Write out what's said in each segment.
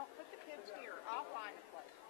No, put the kids here. I'll find a place.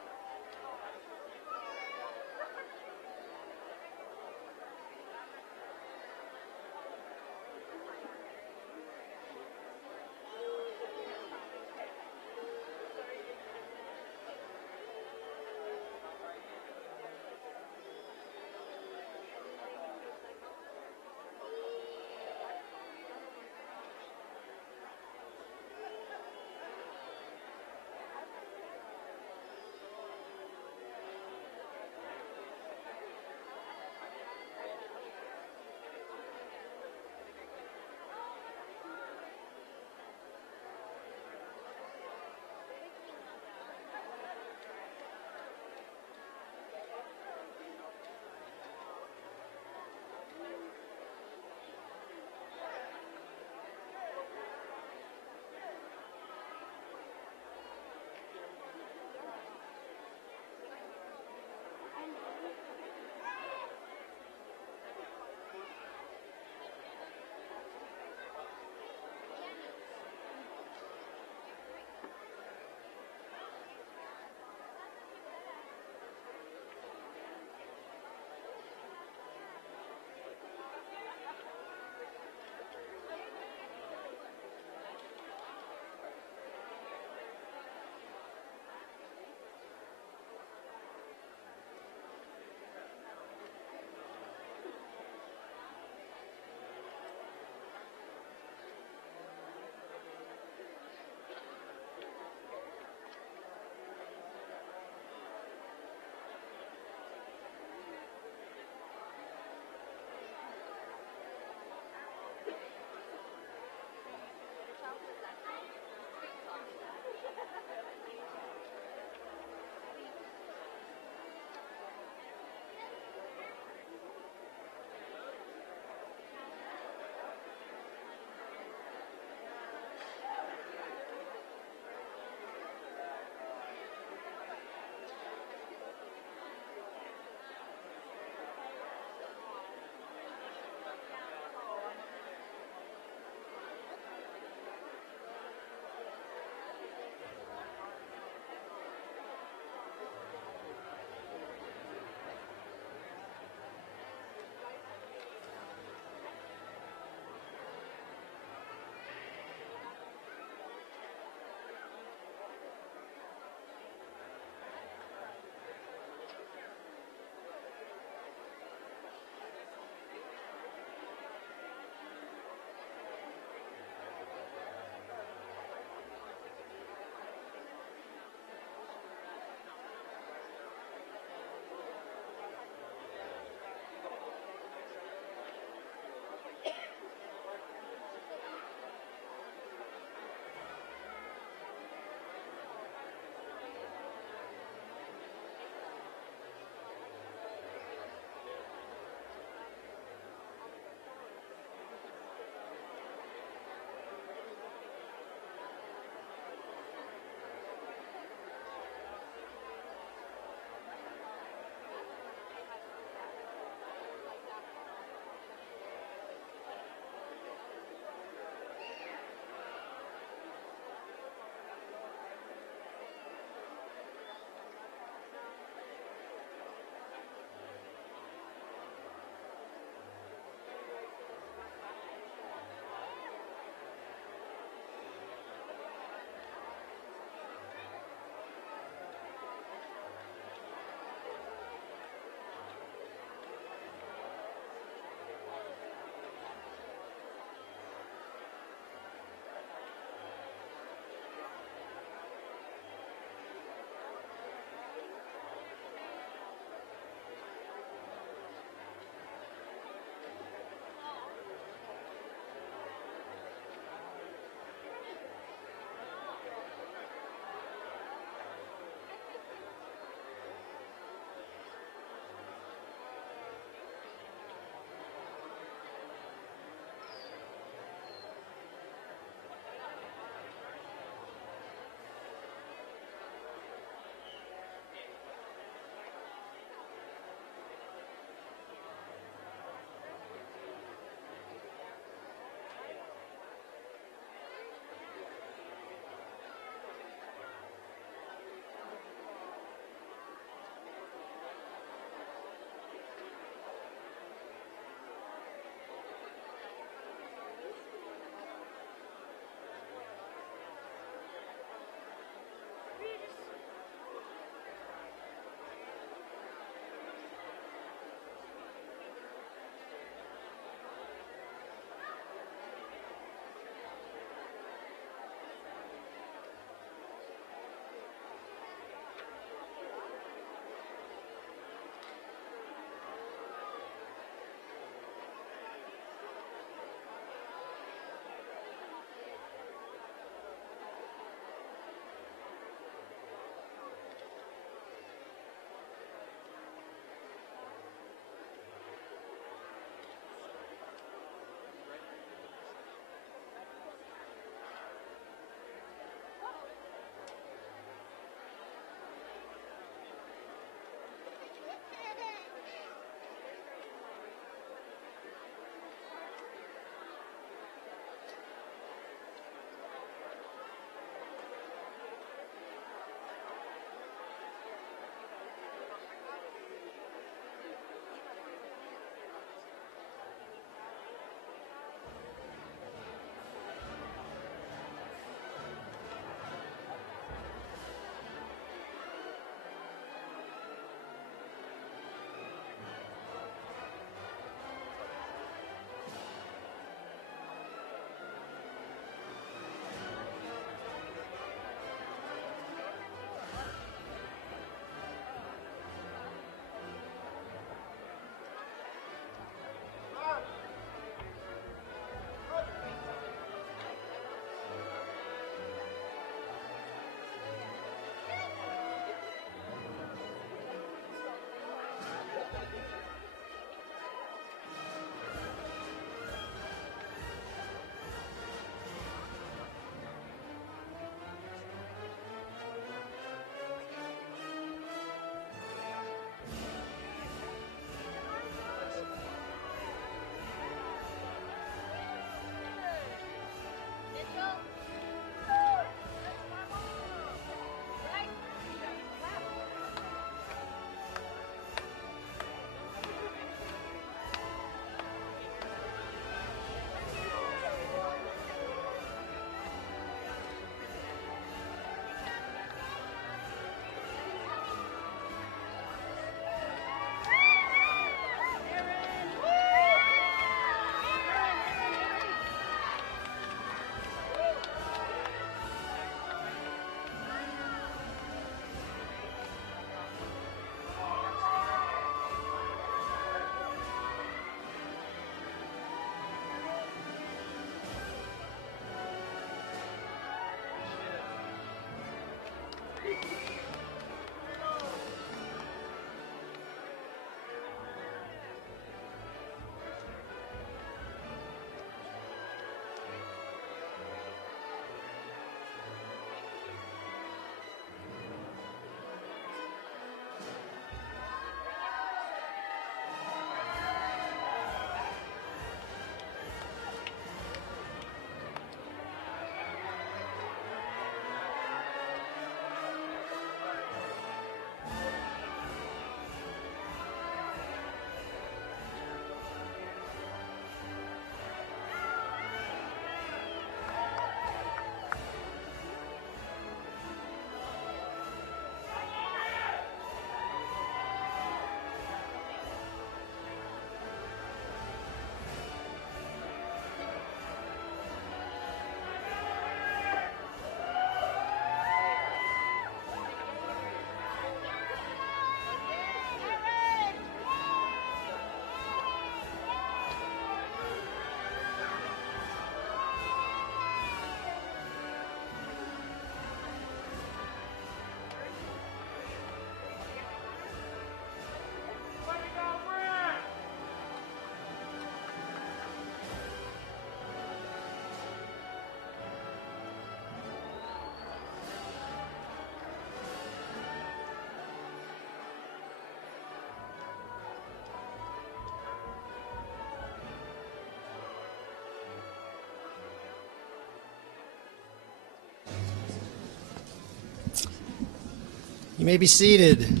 You may be seated.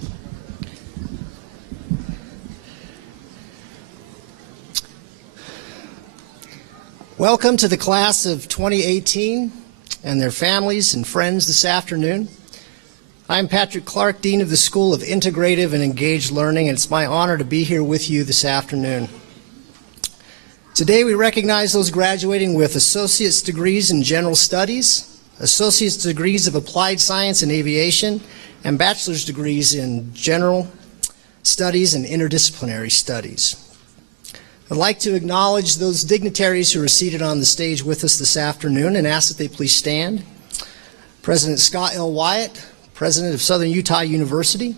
Welcome to the class of 2018 and their families and friends this afternoon. I'm Patrick Clark, Dean of the School of Integrative and Engaged Learning, and it's my honor to be here with you this afternoon. Today we recognize those graduating with associate's degrees in general studies, associate's degrees of applied science and aviation, and bachelor's degrees in general studies and interdisciplinary studies. I'd like to acknowledge those dignitaries who are seated on the stage with us this afternoon and ask that they please stand. President Scott L. Wyatt, President of Southern Utah University,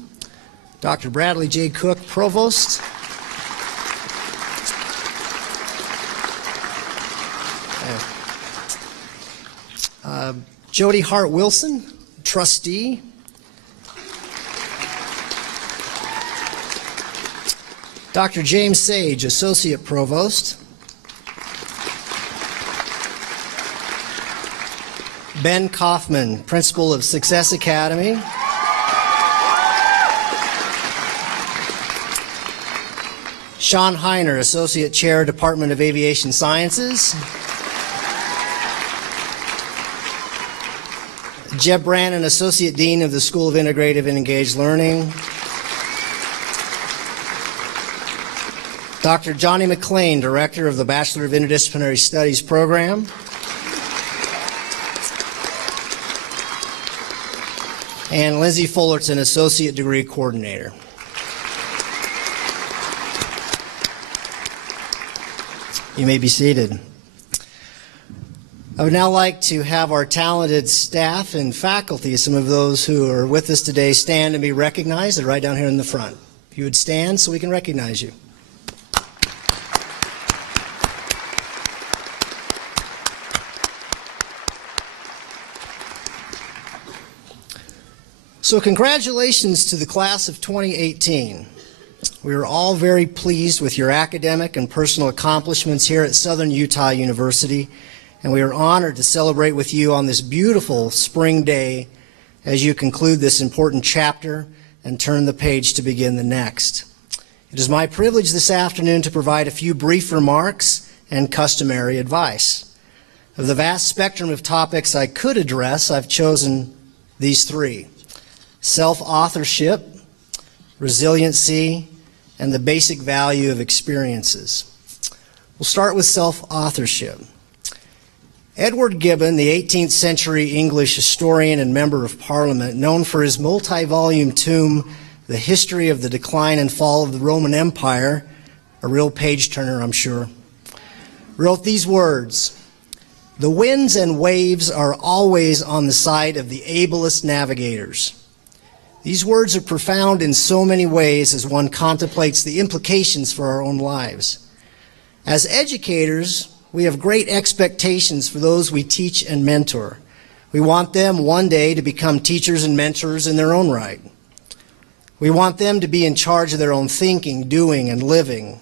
Dr. Bradley J. Cook, Provost, Jody Hart Wilson, Trustee, Dr. James Sage, Associate Provost, Ben Kaufman, Principal of Success Academy, Sean Heiner, Associate Chair, Department of Aviation Sciences, Jeb Brannon, Associate Dean of the School of Integrative and Engaged Learning, Dr. Johnny McLean, Director of the Bachelor of Interdisciplinary Studies program, and Lindsay Fullerton, Associate Degree Coordinator. You may be seated. I would now like to have our talented staff and faculty, some of those who are with us today, stand and be recognized. They're right down here in the front. If you would stand so we can recognize you. So congratulations to the class of 2018. We are all very pleased with your academic and personal accomplishments here at Southern Utah University, and we are honored to celebrate with you on this beautiful spring day as you conclude this important chapter and turn the page to begin the next. It is my privilege this afternoon to provide a few brief remarks and customary advice. Of the vast spectrum of topics I could address, I've chosen these three: self-authorship, resiliency, and the basic value of experiences. We'll start with self-authorship. Edward Gibbon, the 18th century English historian and member of Parliament, known for his multi-volume tome, The History of the Decline and Fall of the Roman Empire, a real page-turner, I'm sure, wrote these words: "The winds and waves are always on the side of the ablest navigators." These words are profound in so many ways as one contemplates the implications for our own lives. As educators, we have great expectations for those we teach and mentor. We want them one day to become teachers and mentors in their own right. We want them to be in charge of their own thinking, doing, and living.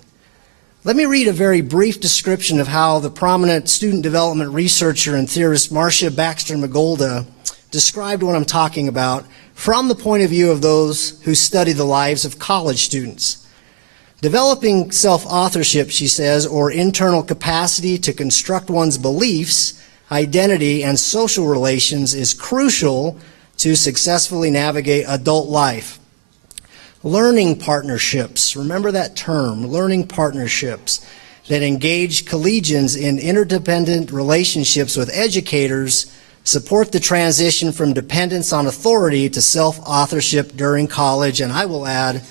Let me read a very brief description of how the prominent student development researcher and theorist Marcia Baxter Magolda described what I'm talking about from the point of view of those who study the lives of college students. Developing self-authorship, she says, or internal capacity to construct one's beliefs, identity, and social relations is crucial to successfully navigate adult life. Learning partnerships, remember that term, learning partnerships that engage collegians in interdependent relationships with educators support the transition from dependence on authority to self-authorship during college, and I will add,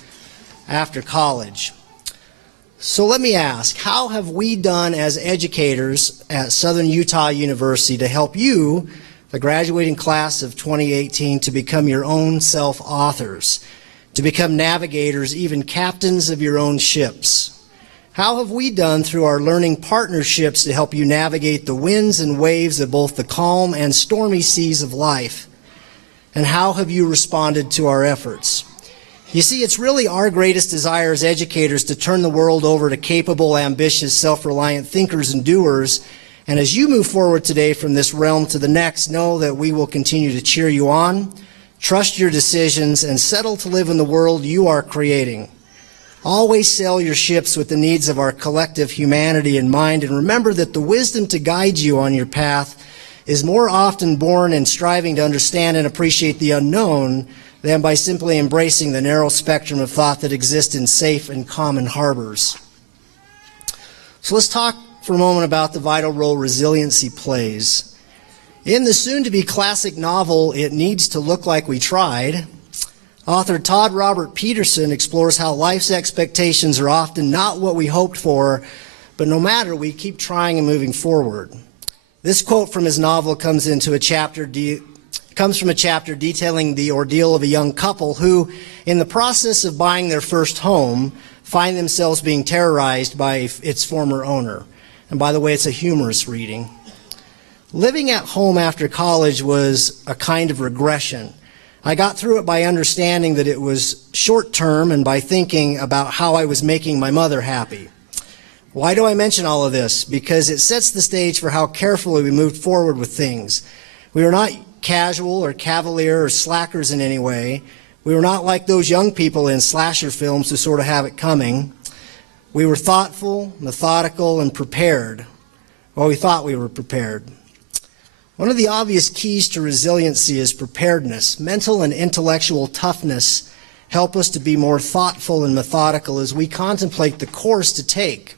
after college. So let me ask, how have we done as educators at Southern Utah University to help you, the graduating class of 2018, to become your own self-authors, to become navigators, even captains of your own ships? How have we done through our learning partnerships to help you navigate the winds and waves of both the calm and stormy seas of life? And how have you responded to our efforts? You see, it's really our greatest desire as educators to turn the world over to capable, ambitious, self-reliant thinkers and doers. And as you move forward today from this realm to the next, know that we will continue to cheer you on, Trust your decisions and settle to live in the world you are creating. Always sail your ships with the needs of our collective humanity in mind, and remember that the wisdom to guide you on your path is more often born in striving to understand and appreciate the unknown than by simply embracing the narrow spectrum of thought that exists in safe and common harbors. So let's talk for a moment about the vital role resiliency plays. In the soon-to-be classic novel, It Needs to Look Like We Tried, author Todd Robert Peterson explores how life's expectations are often not what we hoped for, but no matter, we keep trying and moving forward. This quote from his novel comes from a chapter detailing the ordeal of a young couple who, in the process of buying their first home, find themselves being terrorized by its former owner. And by the way, it's a humorous reading. Living at home after college was a kind of regression. I got through it by understanding that it was short-term and by thinking about how I was making my mother happy. Why do I mention all of this? Because it sets the stage for how carefully we moved forward with things. We were not casual or cavalier or slackers in any way. We were not like those young people in slasher films who sort of have it coming. We were thoughtful, methodical, and prepared. Well, we thought we were prepared. One of the obvious keys to resiliency is preparedness. Mental and intellectual toughness help us to be more thoughtful and methodical as we contemplate the course to take.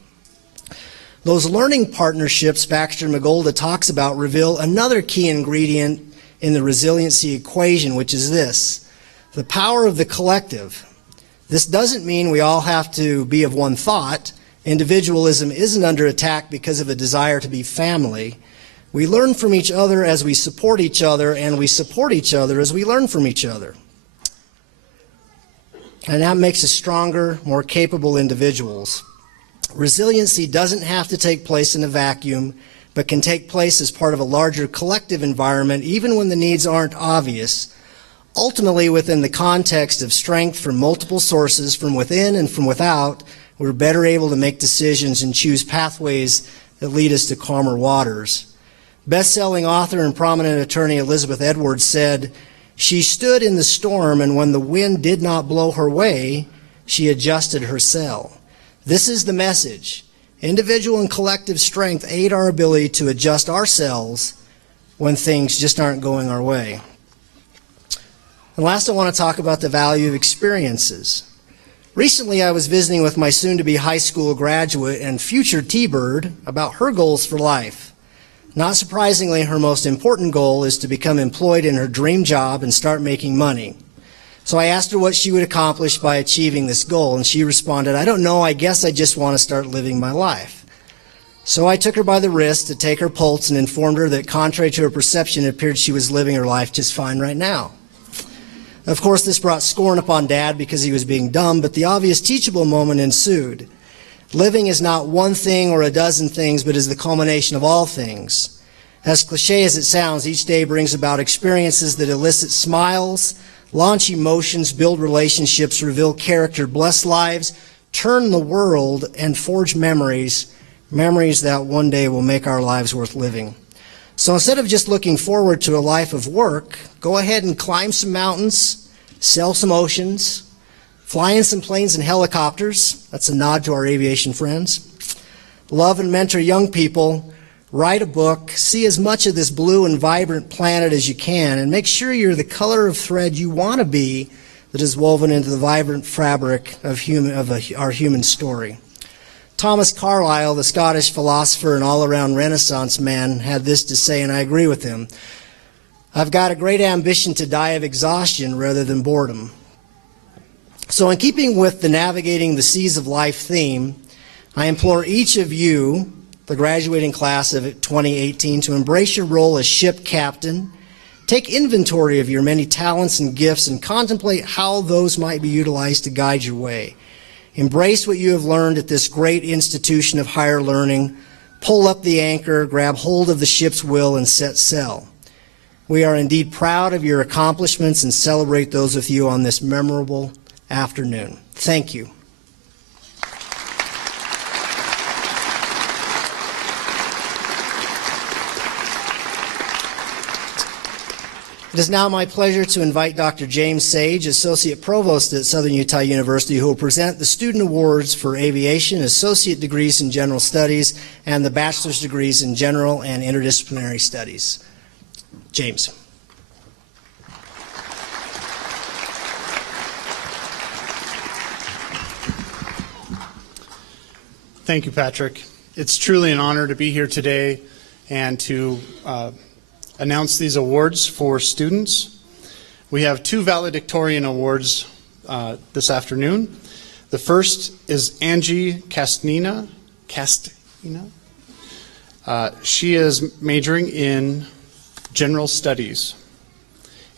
Those learning partnerships Baxter McGolda talks about reveal another key ingredient in the resiliency equation, which is this: the power of the collective. This doesn't mean we all have to be of one thought. Individualism isn't under attack because of a desire to be family. We learn from each other as we support each other, and we support each other as we learn from each other. And that makes us stronger, more capable individuals. Resiliency doesn't have to take place in a vacuum, but can take place as part of a larger collective environment, even when the needs aren't obvious. Ultimately, within the context of strength from multiple sources, from within and from without, we're better able to make decisions and choose pathways that lead us to calmer waters. Best-selling author and prominent attorney Elizabeth Edwards said, "She stood in the storm, and when the wind did not blow her way, she adjusted her sail." This is the message. Individual and collective strength aid our ability to adjust ourselves when things just aren't going our way. And last, I want to talk about the value of experiences. Recently, I was visiting with my soon-to-be high school graduate and future T-Bird about her goals for life. Not surprisingly, her most important goal is to become employed in her dream job and start making money. So I asked her what she would accomplish by achieving this goal, and she responded, "I don't know, I guess I just want to start living my life." So I took her by the wrist to take her pulse and informed her that contrary to her perception, it appeared she was living her life just fine right now. Of course, this brought scorn upon Dad because he was being dumb, but the obvious teachable moment ensued. Living is not one thing or a dozen things, but is the culmination of all things. As cliche as it sounds, each day brings about experiences that elicit smiles, launch emotions, build relationships, reveal character, bless lives, turn the world, and forge memories that one day will make our lives worth living. So instead of just looking forward to a life of work, go ahead and climb some mountains, sail some oceans, fly in some planes and helicopters. That's a nod to our aviation friends. Love and mentor young people. Write a book. See as much of this blue and vibrant planet as you can, and make sure you're the color of thread you want to be that is woven into the vibrant fabric of our human story. Thomas Carlyle, the Scottish philosopher and all-around Renaissance man, had this to say, and I agree with him: "I've got a great ambition to die of exhaustion rather than boredom." So in keeping with the Navigating the Seas of Life theme, I implore each of you, the graduating class of 2018, to embrace your role as ship captain. Take inventory of your many talents and gifts and contemplate how those might be utilized to guide your way. Embrace what you have learned at this great institution of higher learning. Pull up the anchor, grab hold of the ship's wheel, and set sail. We are indeed proud of your accomplishments and celebrate those with you on this memorable afternoon. Thank you. It is now my pleasure to invite Dr. James Sage, Associate Provost at Southern Utah University, who will present the Student Awards for Aviation, Associate Degrees in General Studies, and the Bachelor's Degrees in General and Interdisciplinary Studies. James. Thank you, Patrick. It's truly an honor to be here today and to announce these awards for students. We have two valedictorian awards this afternoon. The first is Angie Castnina. She is majoring in General Studies.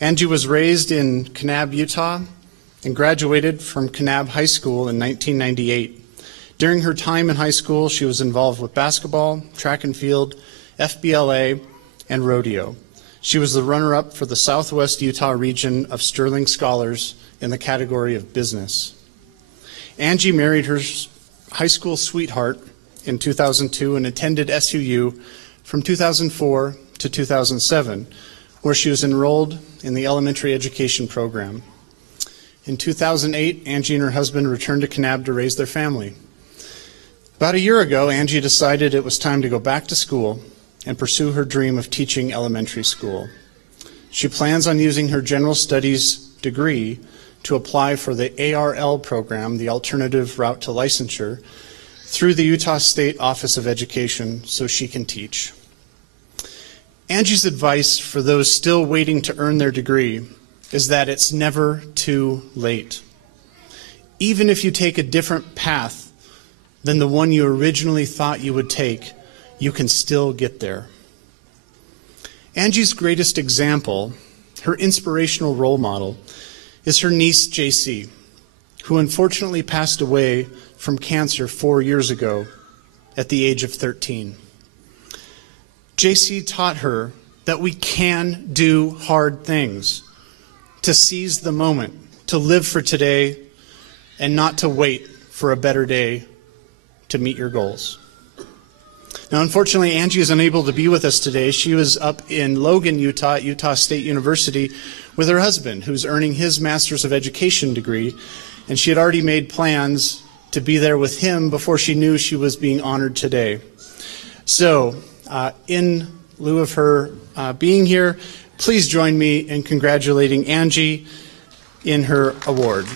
Angie was raised in Kanab, Utah, and graduated from Kanab High School in 1998. During her time in high school, she was involved with basketball, track and field, FBLA, and rodeo. She was the runner-up for the Southwest Utah region of Sterling Scholars in the category of business. Angie married her high school sweetheart in 2002 and attended SUU from 2004 to 2007, where she was enrolled in the elementary education program. In 2008, Angie and her husband returned to Kanab to raise their family. About a year ago, Angie decided it was time to go back to school and pursue her dream of teaching elementary school. She plans on using her general studies degree to apply for the ARL program, the Alternative Route to Licensure, through the Utah State Office of Education so she can teach. Angie's advice for those still waiting to earn their degree is that it's never too late. Even if you take a different path than the one you originally thought you would take, you can still get there. Angie's greatest example, her inspirational role model, is her niece, JC, who unfortunately passed away from cancer 4 years ago at the age of 13. JC taught her that we can do hard things, to seize the moment, to live for today, and not to wait for a better day to meet your goals. Now, unfortunately, Angie is unable to be with us today. She was up in Logan, Utah, at Utah State University with her husband, who's earning his Master's of Education degree, and she had already made plans to be there with him before she knew she was being honored today. So, in lieu of her being here, please join me in congratulating Angie in her award.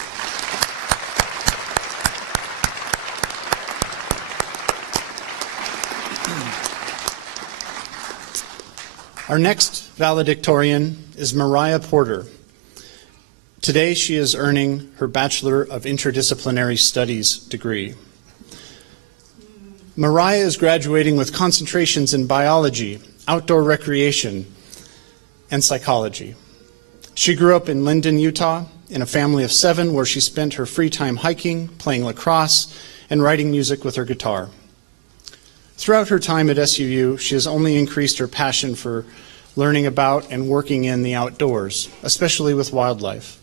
Our next valedictorian is Mariah Porter. Today she is earning her Bachelor of Interdisciplinary Studies degree. Mariah is graduating with concentrations in biology, outdoor recreation, and psychology. She grew up in Linden, Utah, in a family of 7 where she spent her free time hiking, playing lacrosse, and writing music with her guitar. Throughout her time at SUU, she has only increased her passion for learning about and working in the outdoors, especially with wildlife,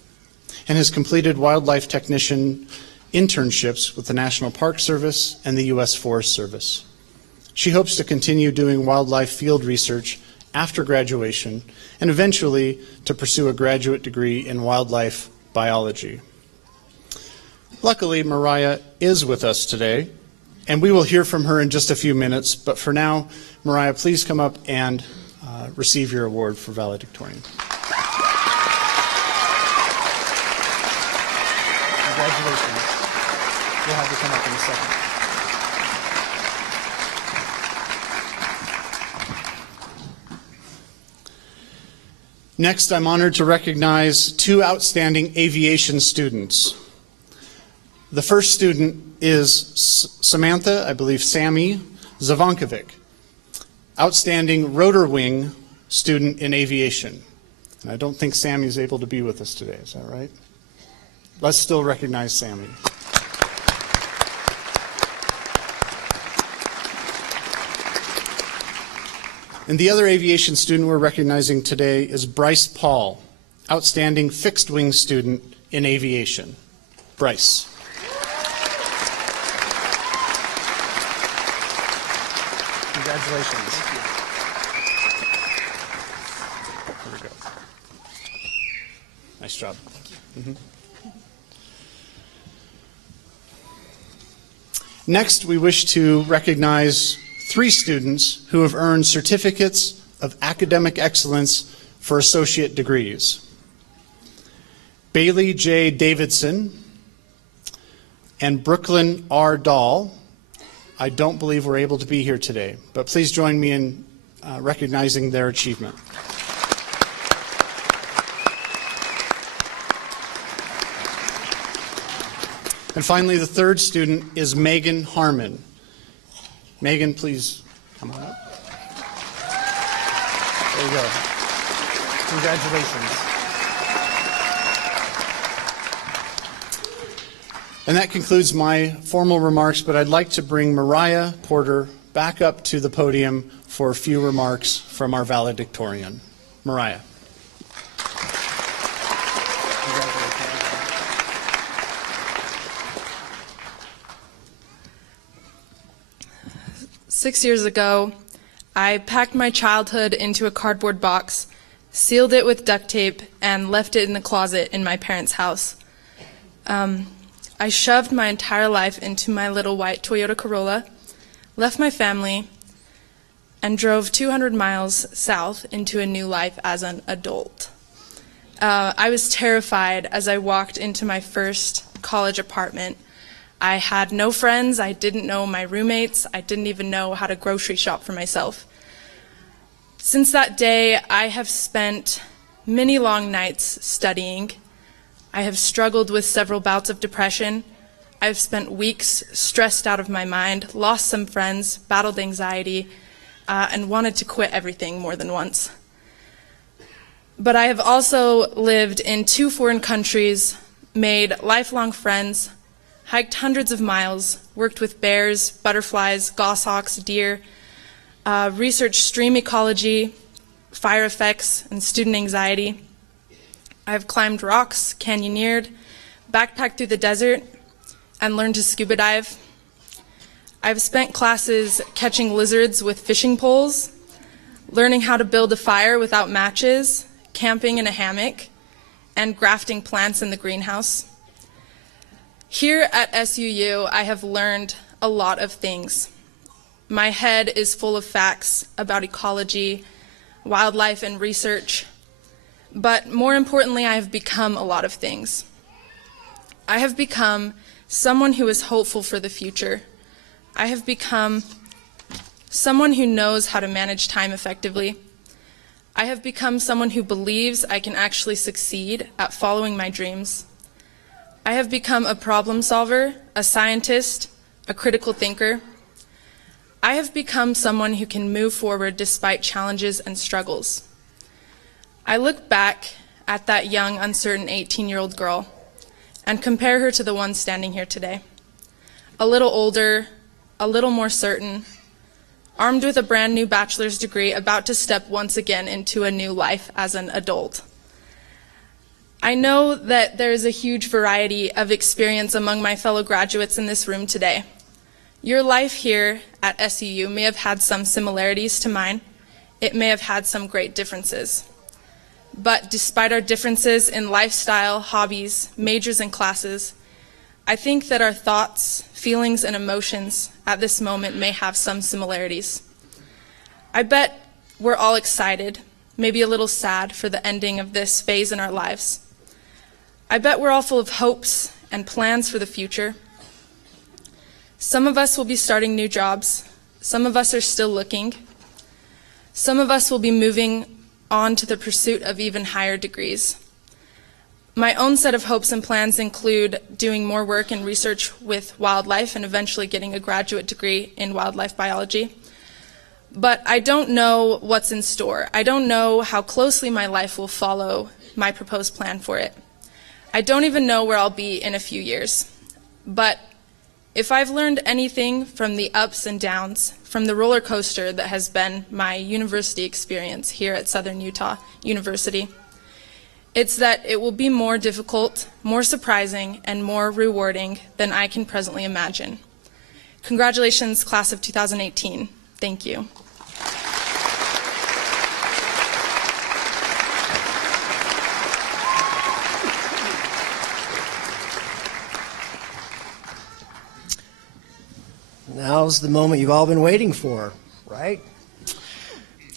and has completed wildlife technician internships with the National Park Service and the U.S. Forest Service. She hopes to continue doing wildlife field research after graduation and eventually to pursue a graduate degree in wildlife biology. Luckily, Mariah is with us today, and we will hear from her in just a few minutes, but for now, Mariah, please come up and receive your award for valedictorian. Congratulations. We'll have you come up in a second. Next, I'm honored to recognize 2 outstanding aviation students. The first student is Samantha, I believe Sammy, Zavankovic, outstanding rotor wing student in aviation. And I don't think Sammy is able to be with us today, is that right? Let's still recognize Sammy. And the other aviation student we're recognizing today is Bryce Paul, outstanding fixed wing student in aviation. Bryce. Congratulations. Here we go. job. Next, we wish to recognize 3 students who have earned certificates of academic excellence for associate degrees. Bailey J. Davidson and Brooklyn R. Dahl. I don't believe we're able to be here today, but please join me in recognizing their achievement. And finally, the 3rd student is Megan Harmon. Megan, please come on up. There you go. Congratulations. And that concludes my formal remarks, but I'd like to bring Mariah Porter back up to the podium for a few remarks from our valedictorian. Mariah. 6 years ago, I packed my childhood into a cardboard box, sealed it with duct tape, and left it in the closet in my parents' house. I shoved my entire life into my little white Toyota Corolla, left my family, and drove 200 miles south into a new life as an adult. I was terrified as I walked into my first college apartment. I had no friends, I didn't know my roommates, I didn't even know how to grocery shop for myself. Since that day, I have spent many long nights studying. I have struggled with several bouts of depression. I've spent weeks stressed out of my mind, lost some friends, battled anxiety, and wanted to quit everything more than once. But I have also lived in 2 foreign countries, made lifelong friends, hiked hundreds of miles, worked with bears, butterflies, goshawks, deer, researched stream ecology, fire effects, and student anxiety. I've climbed rocks, canyoneered, backpacked through the desert, and learned to scuba dive. I've spent classes catching lizards with fishing poles, learning how to build a fire without matches, camping in a hammock, and grafting plants in the greenhouse. Here at SUU, I have learned a lot of things. My head is full of facts about ecology, wildlife, and research. But more importantly, I have become a lot of things. I have become someone who is hopeful for the future. I have become someone who knows how to manage time effectively. I have become someone who believes I can actually succeed at following my dreams. I have become a problem solver, a scientist, a critical thinker. I have become someone who can move forward despite challenges and struggles. I look back at that young, uncertain 18-year-old girl and compare her to the one standing here today. A little older, a little more certain, armed with a brand new bachelor's degree, about to step once again into a new life as an adult. I know that there is a huge variety of experience among my fellow graduates in this room today. Your life here at SUU may have had some similarities to mine. It may have had some great differences. But despite our differences in lifestyle, hobbies, majors, and classes, I think that our thoughts, feelings, and emotions at this moment may have some similarities. I bet we're all excited, maybe a little sad for the ending of this phase in our lives. I bet we're all full of hopes and plans for the future. Some of us will be starting new jobs. Some of us are still looking. Some of us will be moving on to the pursuit of even higher degrees. My own set of hopes and plans include doing more work and research with wildlife and eventually getting a graduate degree in wildlife biology. But I don't know what's in store. I don't know how closely my life will follow my proposed plan for it. I don't even know where I'll be in a few years. But if I've learned anything from the ups and downs, from the roller coaster that has been my university experience here at Southern Utah University, it's that it will be more difficult, more surprising, and more rewarding than I can presently imagine. Congratulations, class of 2018. Thank you. Now's the moment you've all been waiting for, right?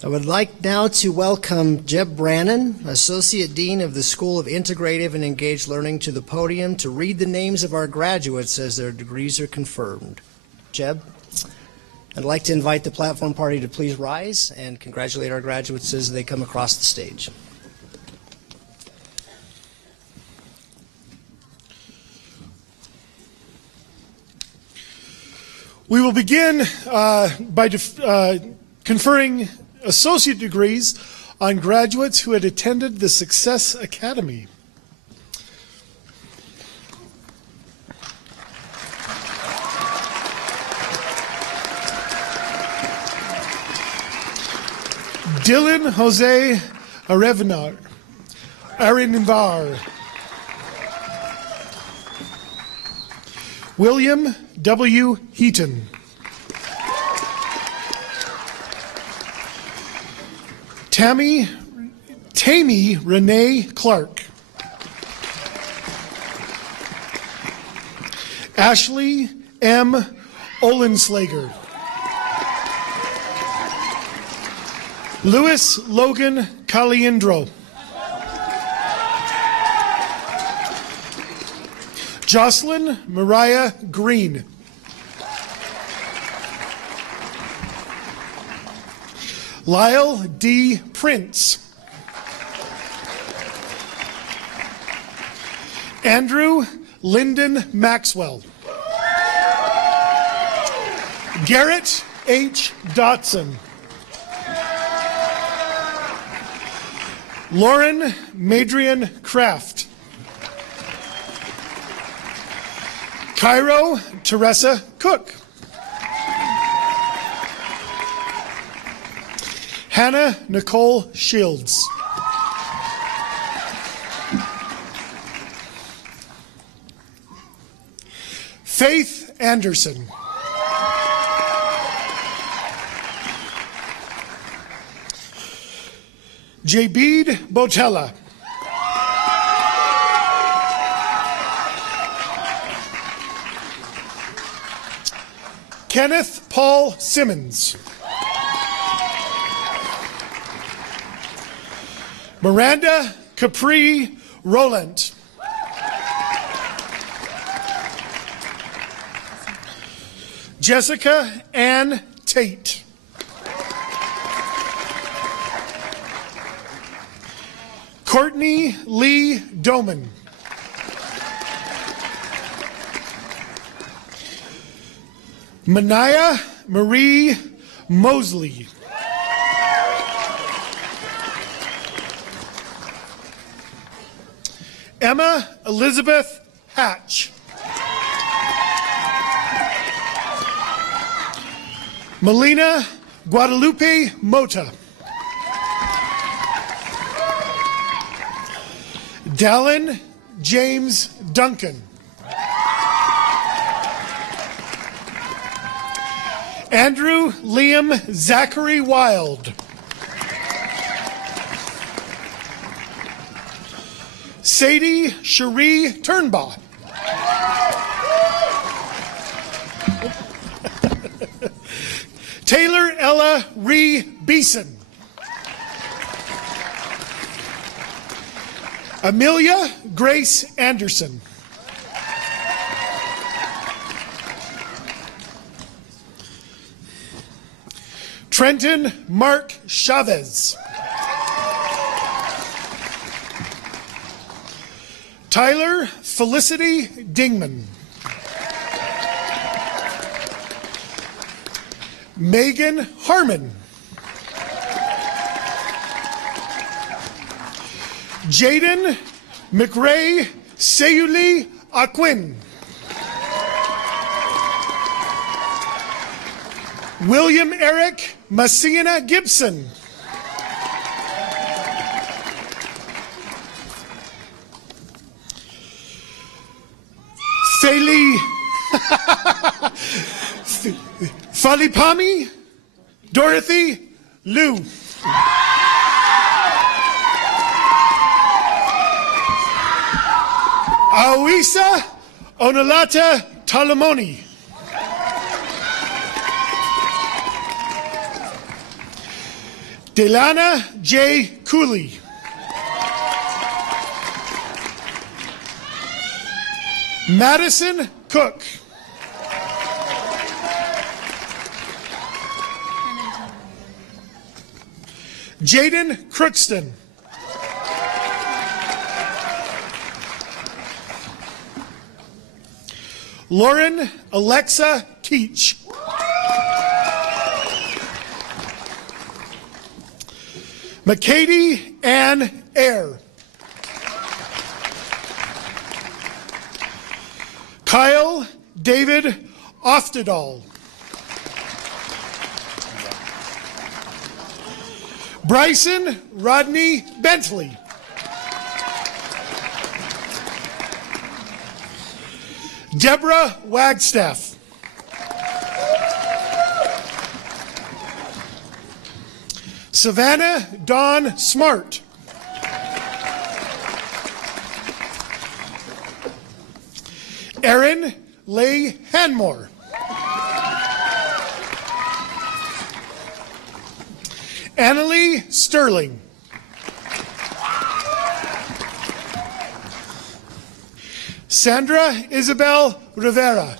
I would like now to welcome Jeb Brannon, Associate Dean of the School of Integrative and Engaged Learning, to the podium to read the names of our graduates as their degrees are confirmed. Jeb, I'd like to invite the platform party to please rise and congratulate our graduates as they come across the stage. We will begin by conferring associate degrees on graduates who had attended the Success Academy. Dylan Jose Arenavar. William W. Heaton. Tammy Renee Clark. Ashley M. Olenslager. Louis Logan Caliendro. Jocelyn Mariah Green. Lyle D. Prince. Andrew Lyndon Maxwell. Garrett H. Dotson. Lauren Madrian Kraft. Cairo Teresa Cook. Hannah Nicole Shields. Faith Anderson. Jabid Botella. Kenneth Paul Simmons. Miranda Capri Roland. Jessica Ann Tate. Courtney Lee Doman. Manaya Marie Mosley. Emma Elizabeth Hatch. Melina Guadalupe Mota. Dallin James Duncan. Andrew Liam Zachary Wild. Sadie Cherie Turnbaugh. Taylor Ella Ree Beeson. Amelia Grace Anderson. Trenton Mark Chavez. Tyler Felicity Dingman. Megan Harmon. Jaden McRae Sayuli Aquin. William Eric Messina Gibson. Falipami Dorothy Liu. Awisa Onalata Talamoni. Delana J. Cooley. Madison Cook. Jaden Crookston. Lauren Alexa Teach. McKady Ann Eyre. Kyle David Oftedal. Bryson Rodney Bentley. Deborah Wagstaff. Savannah Dawn Smart. Erin Leigh Hanmore. Annalie Sterling. Sandra Isabel Rivera.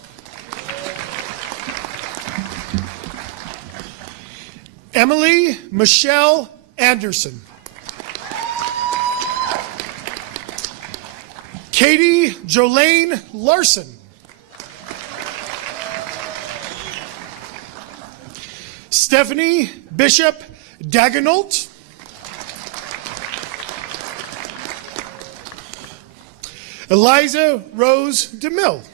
Emily Michelle Anderson. Katie Jolene Larson. Stephanie Bishop Dagenholt. Eliza Rose DeMille.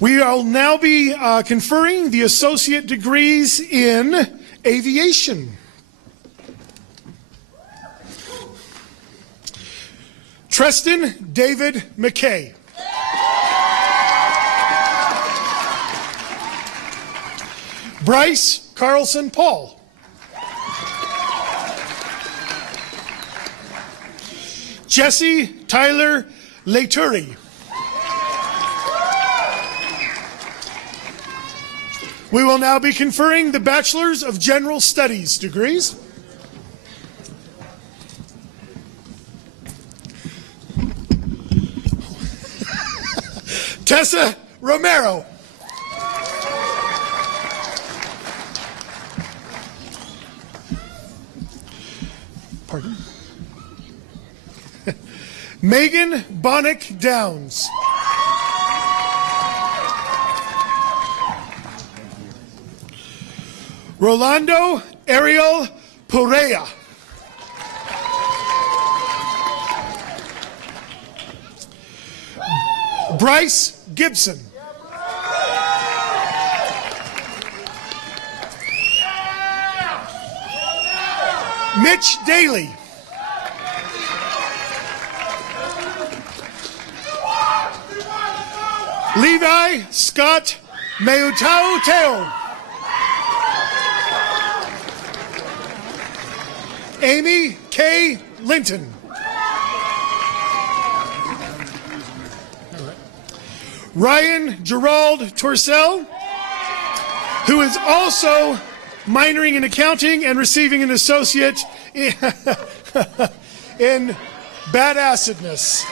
We will now be conferring the associate degrees in aviation. Treston David McKay. Bryce Carlson Paul. Jesse Tyler Laturi. We will now be conferring the Bachelor's of General Studies degrees. Tessa Romero. Pardon? Megan Bonnick Downs. Rolando Ariel Perea. Bryce Gibson. Mitch Daly. Levi Scott Meutau Teo. Amy K. Linton. Ryan Gerald Torcell, who is also minoring in accounting and receiving an associate in, in badassedness.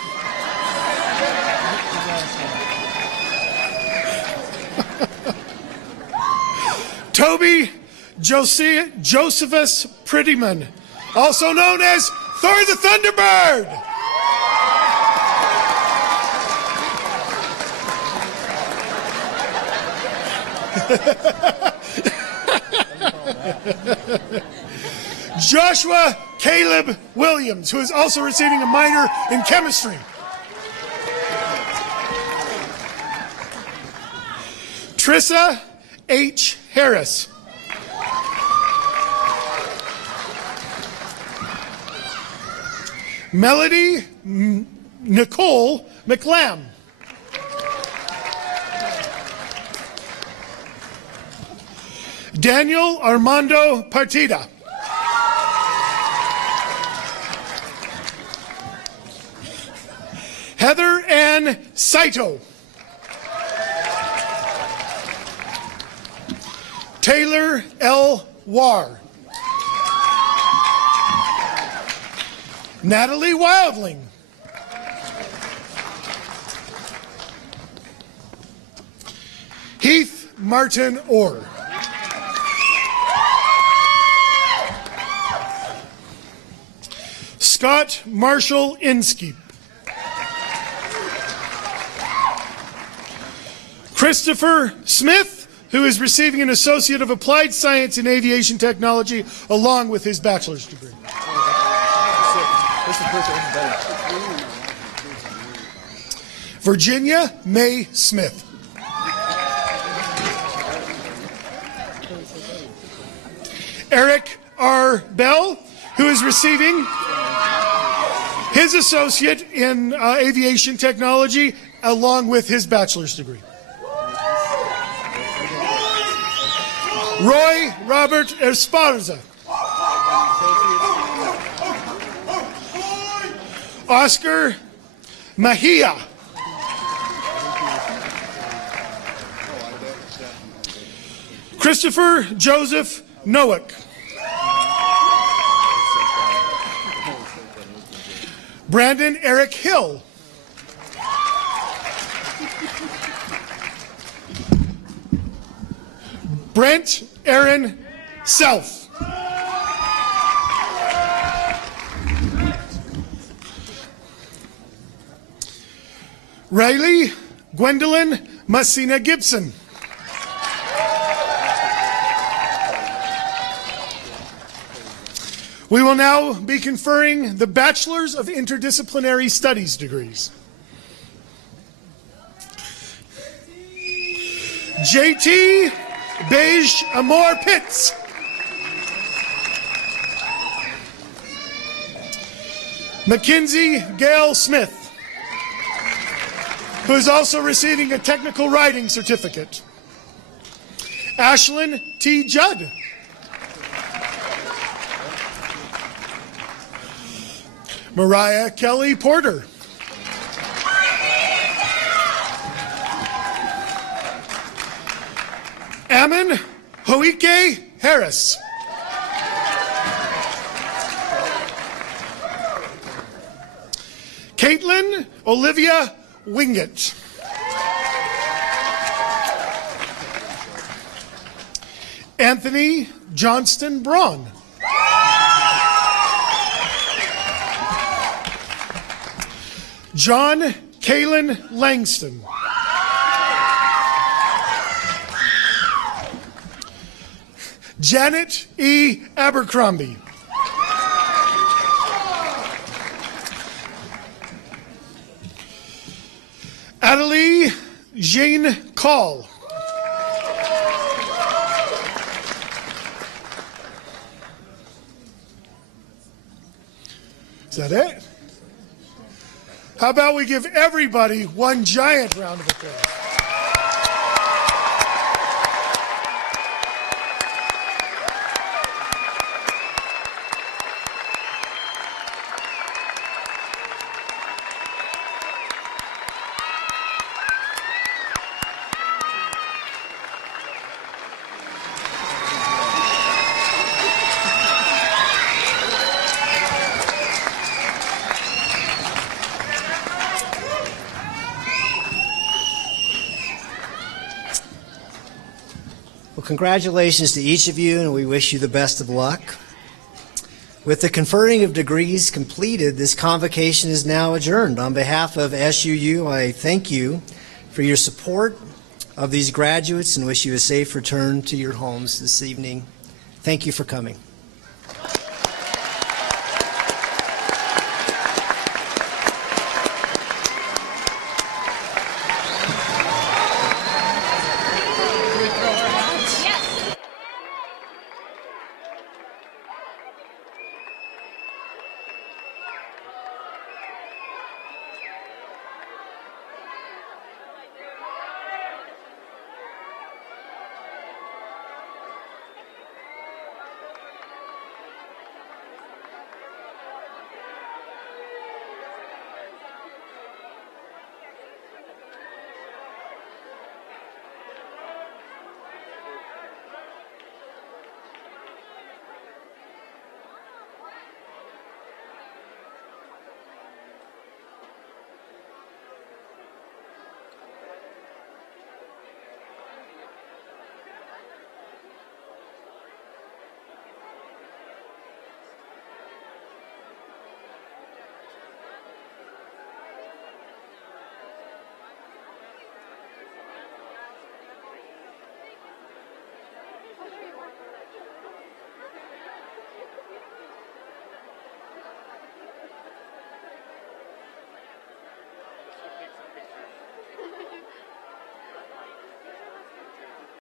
Toby Josephus Prettyman, also known as Thor the Thunderbird. Joshua Caleb Williams, who is also receiving a minor in chemistry. Trissa H. Harris. Melody Nicole McLam. Daniel Armando Partida. Heather Ann Saito. Taylor L. Warr. Natalie Wildling. Heath Martin Orr. Scott Marshall Inskeep. Christopher Smith, who is receiving an Associate of Applied Science in Aviation Technology along with his bachelor's degree. Virginia May Smith. Eric R. Bell, who is receiving his associate in aviation technology along with his bachelor's degree. Roy Robert Esparza. Oscar Mejia. Christopher Joseph Noack. Brandon Eric Hill. Brent Aaron Self. Riley Gwendolyn Messina Gibson. We will now be conferring the Bachelor's of Interdisciplinary Studies degrees. JT Beige Amor Pitts. Mackenzie Gail Smith, who is also receiving a technical writing certificate. Ashlyn T. Judd. Mariah Kelly Porter. Ammon Hoike Harris. Caitlin Olivia Wingett. Anthony Johnston Braun. John Kalen Langston. Janet E. Abercrombie. Adelie Jean Call. Is that it? How about we give everybody one giant round of applause? Well, congratulations to each of you, and we wish you the best of luck. With the conferring of degrees completed, this convocation is now adjourned. On behalf of SUU, I thank you for your support of these graduates and wish you a safe return to your homes this evening. Thank you for coming.